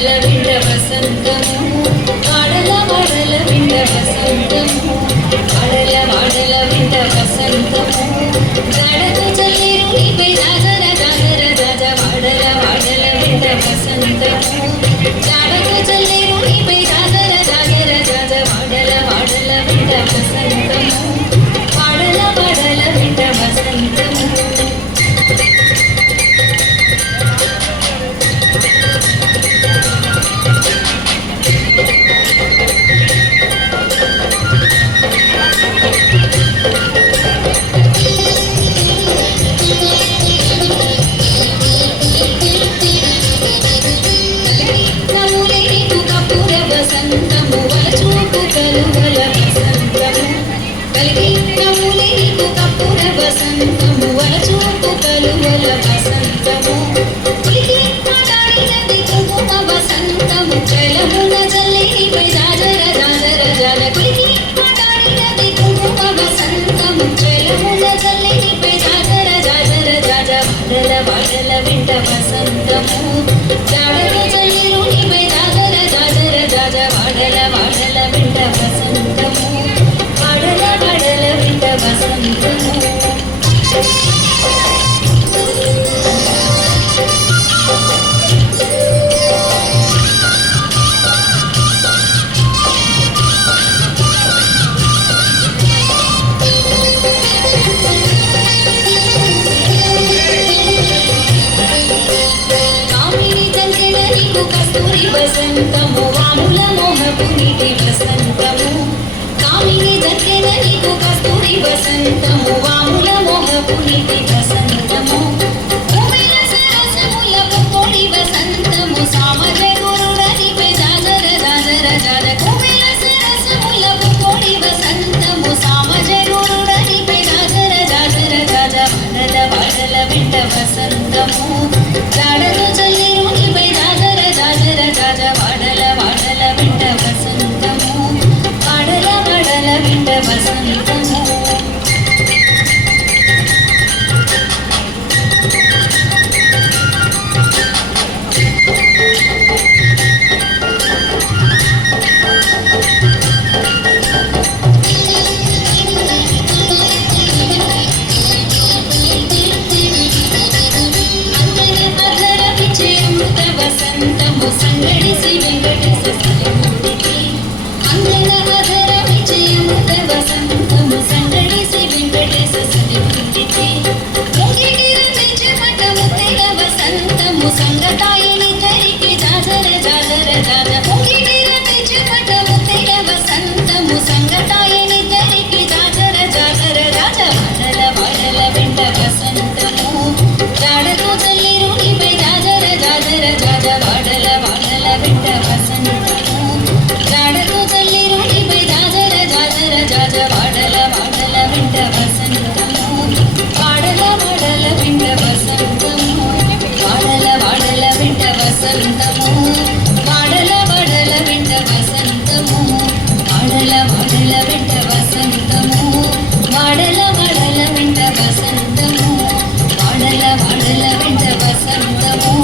వాడల వింట వసంతము వాడల వాడల వింట వసంతము వాడల వాడల వింట వసంతము జాడతో చల్లేరు నీపై రాజర రాజర రాజ వాడల వాడల వింట వసంతము జాడతో చల్లేరు నీపై రాజర రాజర రాజ వాడల వాడల వింట వసంతము వాడల వాడల వింట వసంతము వసంతము వలచూపు కలువల వసంతము కలిగి నవ్వులే నీకు కప్పుర వసంతము వలచూపు కలువల వసంతము కులికి మాట్లాడినది కుంకుమ వసంతము చలమున జల్లి నీపై రాజర రాజర జాల కులికి మాట్లాడినది కుంకుమ వసంతము చలమున జల్లి నీపై రాజర రాజర రాజ వాడల వాడల వింట వసంతము జాడలో జల్లిరు నీపై రాజర రాజర రాజ వాడల వాడల వింట వసంతము వాడల వాడల వింట వసంతము కస్తూరి వసంతము వాముల మోహపు నీటి వసంతము కామిని దక్కెన నీకు కస్తూరి వసంతము వాముల మోహపు నీటి వసంతము కోవెల సరసముల పొడి వసంతము సామజ గురుడ నీపై రాజర రాజర రాజ కోవెల సరసముల పొడి వసంతము సామజ గురుడ నీపై రాజర రాజర రాజ వాడల వాడల వింట వసంతము జాడలో చల్లిరు నీపై రాజర రాజర రాజ వాడల వాడల వింట వసంతము వాడల వాడల వింట వసంతము వసంతము సంగడి శ్రీ వెంకటేశ శ్రీమూర్తికి అంజన అధర విజయముత వసంతము సంగడి శ్రీ వెంకటేశ శ్రీమూర్తికి ముగిడిర నిజమట ముత్తెల వసంతము సంగతాయిని ధరికి జాజర జాజర జాజ ముగిడిర నిజమట ముత్తెల వసంతము సంగతాయిని ధరికి జాజర జాజర రాజ వాడల వాడల వింట వసంతము జాడతో చల్లిరు నీపై రాజర రాజర రాజ వాడల వాడల వింట వసంతము జాడతో చల్లిరు నీపై రాజర రాజర రాజ వాడల వాడల వింట వసంతము వాడల వాడల వింట వసంతము వాడల వాడల వింట వసంతము వాడల వాడల వింట వసంతము వాడల వాడల వింట వసంతము వాడల వాడల వింట వసంతము వాడల వాడల వింట వసంతము